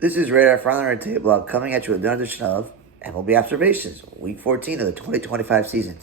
This is Radar Finally Red Table coming at you with another edition of MLB Observations, Week 14 of the 2025 season.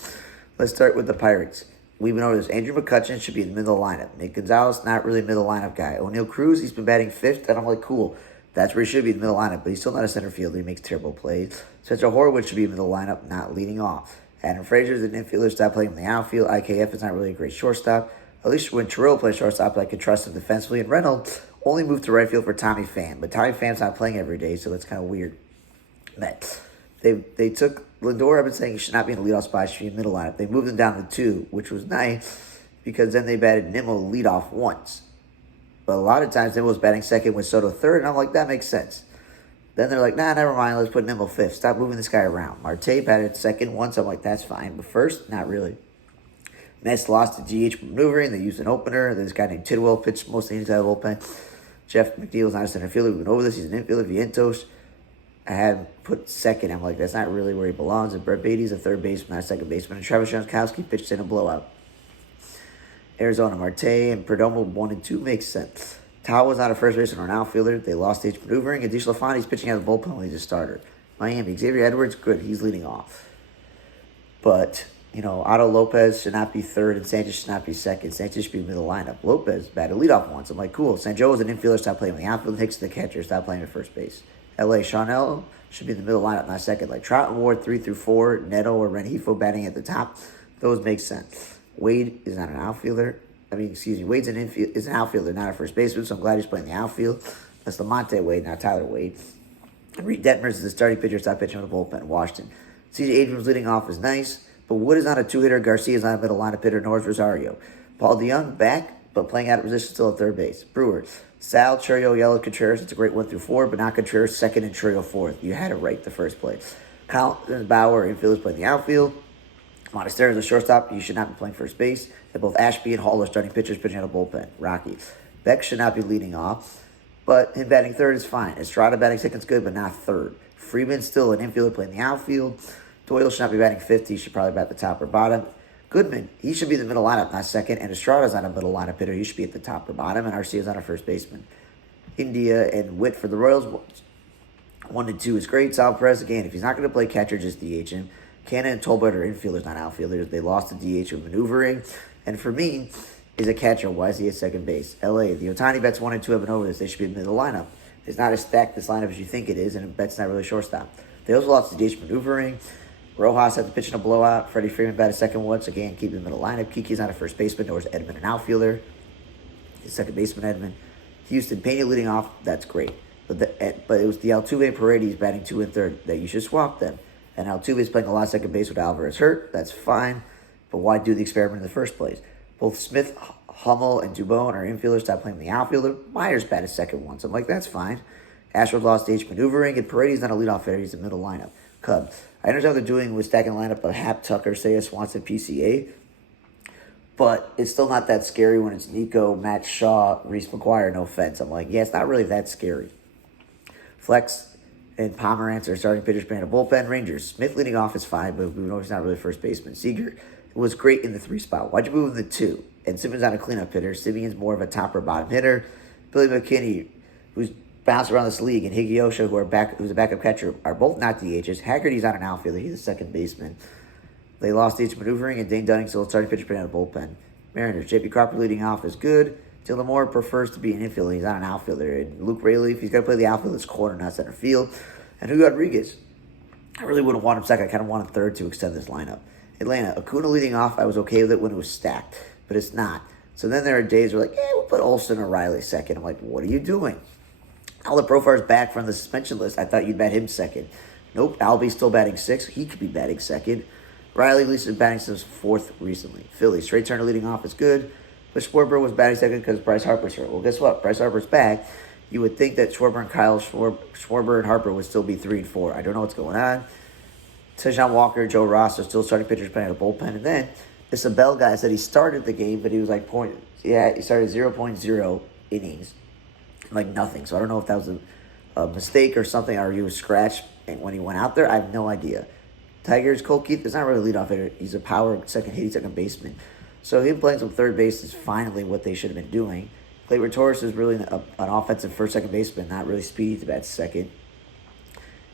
Let's start with the Pirates. We've been over this. Andrew McCutchen should be in the middle of the lineup. Nick Gonzalez, not really a middle lineup guy. O'Neal Cruz, he's been batting fifth, and I'm like, cool. That's where he should be in the middle lineup, but he's still not a center fielder. He makes terrible plays. Spencer Horwitz should be in the middle lineup, not leading off. Adam Frazier's an infielder, stop playing in the outfield. IKF is not really a great shortstop. At least when Terrell plays shortstop, I can trust him defensively. And Reynolds only moved to right field for Tommy Pham, but Tommy Pham's not playing every day, so that's kind of weird. Mets. They took Lindor. I've been saying he should not be in the leadoff spot. He should be in the middle lineup. They moved him down to 2, which was nice because then they batted Nimmo leadoff once. But a lot of times Nimmo was batting second with Soto third, and I'm like, that makes sense. Then they're like, nah, never mind. Let's put Nimmo fifth. Stop moving this guy around. Marte batted second once. I'm like, that's fine. But first, not really. Mets lost to DH maneuvering. They used an opener. This guy named Tidwell pitched most innings out of the bullpen. Jeff McNeil's not a center fielder. We've been over this. He's an infielder. Vientos, I had put second. I'm like, that's not really where he belongs. And Brett Beatty's a third baseman, not a second baseman. And Travis Jankowski pitched in a blowout. Arizona, Marte and Perdomo 1 and 2 makes sense. Tao was not a first baseman or an outfielder. They lost stage maneuvering. And DeSclafani's pitching out of the bullpen when he's a starter. Miami, Xavier Edwards, good. He's leading off. But, Otto Lopez should not be third and Sanchez should not be second. Sanchez should be middle lineup. Lopez batted leadoff once. I'm like, cool. San Joe is an infielder, stop playing in the outfield. Hicks is the catcher, stop playing at first base. LA, Chanel should be in the middle lineup, not second. Like Trout and Ward 3 through 4, Neto or Rengifo batting at the top. Those make sense. Wade is not an outfielder. Wade's is an outfielder, not a first baseman, so I'm glad he's playing the outfield. That's Lamonte Wade, not Tyler Wade. Reed Detmers is the starting pitcher, stop pitching with the bullpen. Washington. CJ Abrams leading off is nice, but Wood is not a two-hitter. Garcia is not a middle lineup hitter, nor is Rosario. Paul DeYoung back, but playing out of position still at third base. Brewers. Sal, Churio, Yellow, Contreras. It's a great 1 through 4, but not Contreras second and Churio fourth. You had it right the first place. Collins, Bauer, infielders playing the outfield. Monasterio is a shortstop. You should not be playing first base. And both Ashby and Hall are starting pitchers pitching out of bullpen. Rocky. Beck should not be leading off, but him batting third is fine. Estrada batting second is good, but not third. Freeman's still an infielder playing the outfield. Doyle should not be batting fifth. He should probably bat the top or bottom. Goodman, he should be in the middle lineup, not second. And Estrada's not a middle lineup hitter. He should be at the top or bottom. And Arcia's not a first baseman. India and Witt for the Royals. 1 and 2 is great. Sal Perez, again, if he's not going to play catcher, just DH him. Cannon and Tolbert are infielders, not outfielders. They lost to DH with maneuvering. And for me, is a catcher. Why is he at second base? LA, the Ohtani bets 1 and 2 have been over this. They should be in the middle lineup. It's not as stacked this lineup as you think it is, and Bet's not really shortstop. They also lost to DH maneuvering. Rojas had to pitch in a blowout. Freddie Freeman batted second once. Again, keep in the middle lineup. Kiki's not a first baseman, nor is Edmund an outfielder. His second baseman, Edmund. Houston, Pena leading off. That's great. But it was the Altuve and Paredes batting 2 and 3 that you should swap them. And Altuve is playing a lot of second base with Alvarez hurt. That's fine. But why do the experiment in the first place? Both Smith, Hummel, and Dubon are infielders. Stop playing the outfielder. Myers batted second once. I'm like, that's fine. Astros lost DH maneuvering, and Paredes not a leadoff hitter. He's the middle lineup. Cubs. I understand what they're doing with stacking the lineup of Hap, Tucker, Seiya, Swanson, PCA. But it's still not that scary when it's Nico, Matt Shaw, Reese McGuire, no offense. I'm like, yeah, it's not really that scary. Flex and Pomerantz are starting pitchers playing a bullpen. Rangers. Smith leading off is fine, but we know he's not really first baseman. Seager was great in the 3 spot. Why'd you move him to 2? And Simmons not a cleanup hitter. Simeon's more of a top or bottom hitter. Billy McKinney, who's bounced around this league, and Higgyosha, who's a backup catcher, are both not DHs. Haggerty's not an outfielder. He's a second baseman. They lost DH maneuvering, and Dane Dunning still starting pitcher playing out of bullpen. Mariners. J.P. Cropper leading off is good. Dylan Moore prefers to be an infielder. He's not an outfielder. And Luke Rayleigh, if he's going to play the outfield, it's corner, not center field. And Hugo Rodriguez. I really wouldn't want him second. I kind of want him third to extend this lineup. Atlanta. Acuna leading off. I was okay with it when it was stacked, but it's not. So then there are days where we'll put Olsen or Riley second. I'm like, what are you doing? Albert Profar's back from the suspension list. I thought you'd bat him second. Nope. Albie's still batting 6th. He could be batting second. Riley at least is batting since 4th recently. Philly. Straight Turner leading off is good. But Schwarber was batting second because Bryce Harper's hurt. Well, guess what? Bryce Harper's back. You would think that Schwarber and Harper would still be 3 and 4. I don't know what's going on. Tejan Walker, Joe Ross are still starting pitchers playing at a bullpen. And then this Abel guy said he started the game, but he was he started 0.0 innings. Like nothing. So I don't know if that was a mistake or something, or he was scratched when he went out there. I have no idea. Tigers, Cole Keith is not really a leadoff hitter. He's a power hitting second baseman. So him playing some third base is finally what they should have been doing. Gleyber Torres is really an offensive first, second baseman, not really speedy to bat second.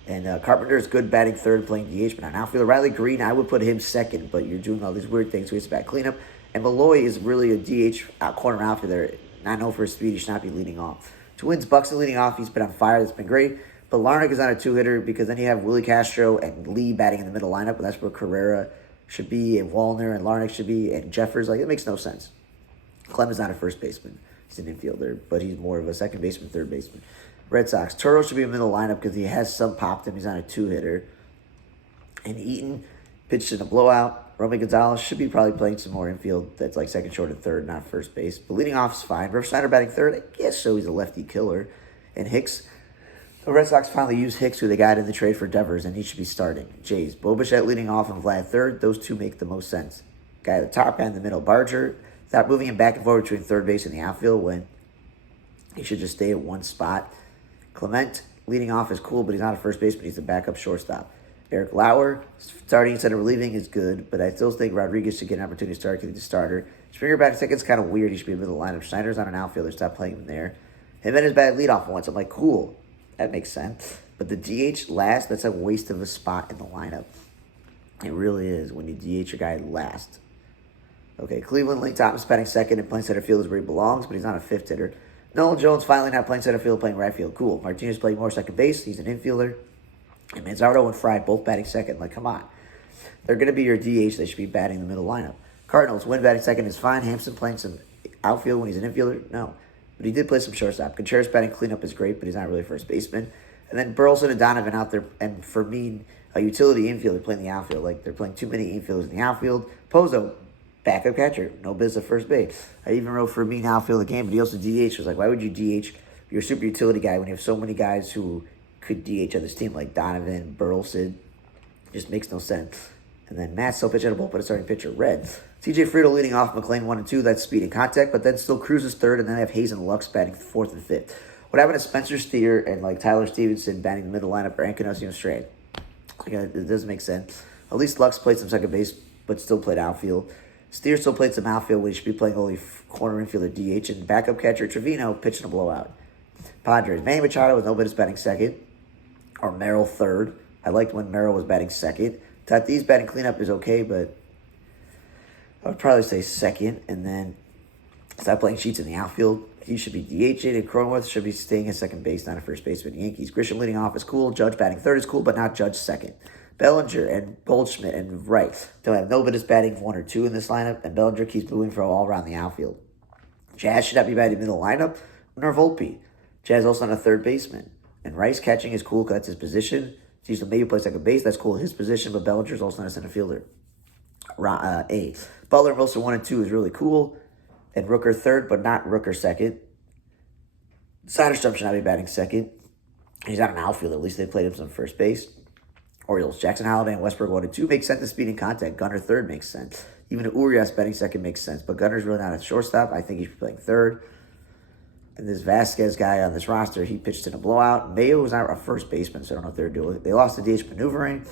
And Carpenter is good batting third, playing DH, but on outfielder Riley Green, I would put him second, but you're doing all these weird things, so he's a bat cleanup. And Malloy is really a DH corner outfielder, not known for his speed. He should not be leading off. Twins, Buxton leading off. He's been on fire. That's been great. But Larnach is not a two-hitter because then you have Willie Castro and Lee batting in the middle lineup, and that's where Carrera should be, and Wallner and Larnach should be, and Jeffers. Like, it makes no sense. Clem is not a first baseman. He's an infielder, but he's more of a second baseman, third baseman. Red Sox. Toro should be in the middle lineup because he has some pop to him. He's not a two-hitter. And Eaton pitched in a blowout. Romy Gonzalez should be probably playing some more infield. That's like second, short, and third, not first base. But leading off is fine. Rev Snyder batting third. I guess so. He's a lefty killer. And Hicks. The Red Sox finally used Hicks, who they got in the trade for Devers, and he should be starting. Jays. Bo Bichette leading off and Vlad third. Those two make the most sense. Guy at the top and the middle. Barger. Stop moving him back and forth between third base and the outfield when he should just stay at one spot. Clement leading off is cool, but he's not a first baseman. He's a backup shortstop. Eric Lauer, starting instead of relieving, is good, but I still think Rodriguez should get an opportunity to start because he's a starter. Springer batting second is kind of weird. He should be in the middle of the lineup. Schneider's not an outfielder. Stop playing him there. Jimenez batted leadoff once. I'm like, cool. That makes sense. But the DH last, that's a waste of a spot in the lineup. It really is when you DH your guy last. Okay, Cleveland, Lane Thomas batting second and playing center field is where he belongs, but he's not a fifth hitter. Nolan Jones finally not playing center field, playing right field. Cool. Martinez playing more second base. He's an infielder. And Manzardo and Fry both batting second. Like, come on. They're going to be your DH. They should be batting the middle lineup. Cardinals, Wynn batting second is fine. Hampson playing some outfield when he's an infielder? No. But he did play some shortstop. Contreras batting cleanup is great, but he's not really a first baseman. And then Burleson and Donovan out there. And Fermin, a utility infielder, playing the outfield. Like, they're playing too many infielders in the outfield. Pozo, backup catcher. No business at first base. I even wrote Fermin outfield the game, but he also DH. Was like, why would you DH? You're a super utility guy when you have so many guys who could DH on this team, like Donovan, Burleson. Just makes no sense. And then Matt still pitch at a bullpen, a starting pitcher, Red. TJ Friedel leading off, McLean 1 and 2. That's speed and contact, but then still Cruz is third, and then I have Hayes and Lux batting fourth and fifth. What happened to Spencer Steer and like Tyler Stevenson batting the middle lineup or Ancanosio Strand? It doesn't make sense. At least Lux played some second base, but still played outfield. Steer still played some outfield when he should be playing only corner infielder DH, and backup catcher Trevino pitching a blowout. Padres, Manny Machado with no business batting second, or Merrill third. I liked when Merrill was batting second. Tatis batting cleanup is okay, but I would probably say second. And then stop playing Sheets in the outfield. He should be DH'd, and Cronenworth should be staying at second base, not a first baseman. Yankees, Grisham leading off is cool. Judge batting third is cool, but not Judge second. Bellinger and Goldschmidt and Wright don't have no business batting 1 or 2 in this lineup, and Bellinger keeps moving for all around the outfield. Jazz should not be batting middle lineup, nor Volpe. Jazz also not a third baseman. And Rice catching is cool because that's his position. He's to maybe play second base. That's cool, his position, but Bellinger's also not a center fielder. A. Butler and Wilson 1 and 2 is really cool. And Rooker third, but not Rooker second. Soderstrom should not be batting second. He's not an outfielder. At least they played him some first base. Orioles, Jackson Holliday and Westbrook 1 and 2 makes sense. The speed and contact. Gunnar third makes sense. Even Urias batting second makes sense. But Gunner's really not a shortstop. I think he should be playing third. And this Vasquez guy on this roster, he pitched in a blowout. Mayo was not a first baseman, so I don't know what they're doing. They lost the DH maneuvering.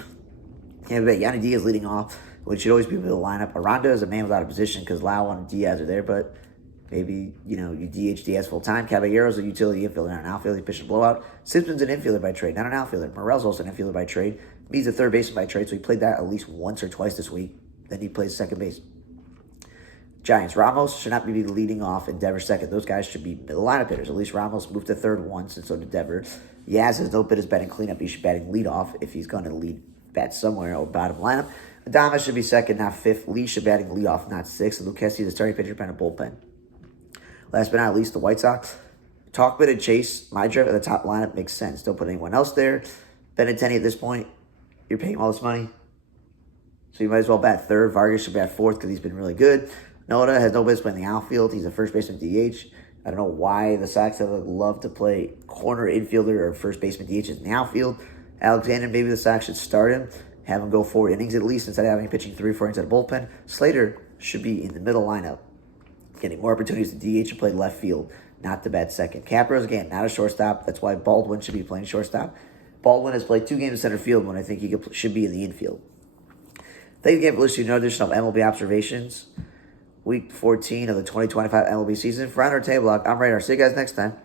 Yanni Diaz leading off, which should always be middle lineup. Aranda is a man without a position because Lau and Diaz are there, but maybe, you DH Diaz full time. Caballero's a utility infielder, not an outfielder. He pitched a blowout. Simpson's an infielder by trade, not an outfielder. Morel's also an infielder by trade. He's a third baseman by trade, so he played that at least once or twice this week. Then he plays second base. Giants, Ramos should not be leading off and Devers second. Those guys should be middle lineup hitters. At least Ramos moved to third once, and so did Devers. Yaz has no business batting cleanup. He should batting leadoff if he's going to lead bat somewhere or bottom lineup. Adames should be second, not fifth. Lee should batting leadoff, not sixth. And Lucchesi, the starting pitcher, batting bullpen. Last but not least, the White Sox. Talkman and Chase, my drive at the top lineup makes sense. Don't put anyone else there. Benintendi at this point, you're paying all this money, so you might as well bat third. Vargas should bat fourth because he's been really good. Noda has no business playing the outfield. He's a first baseman DH. I don't know why the Sox have love to play corner infielder or first baseman DHs in the outfield. Alexander, maybe the Sox should start him, have him go 4 innings at least instead of having him pitching 3 or 4 innings at a bullpen. Slater should be in the middle lineup, getting more opportunities to DH and play left field, not to bat second. Capros, again, not a shortstop. That's why Baldwin should be playing shortstop. Baldwin has played 2 games in center field when I think he should be in the infield. Thanks again for listening to another edition of MLB Observations. Week 14 of the 2025 MLB season. For Under Table Block, I'm Radar. See you guys next time.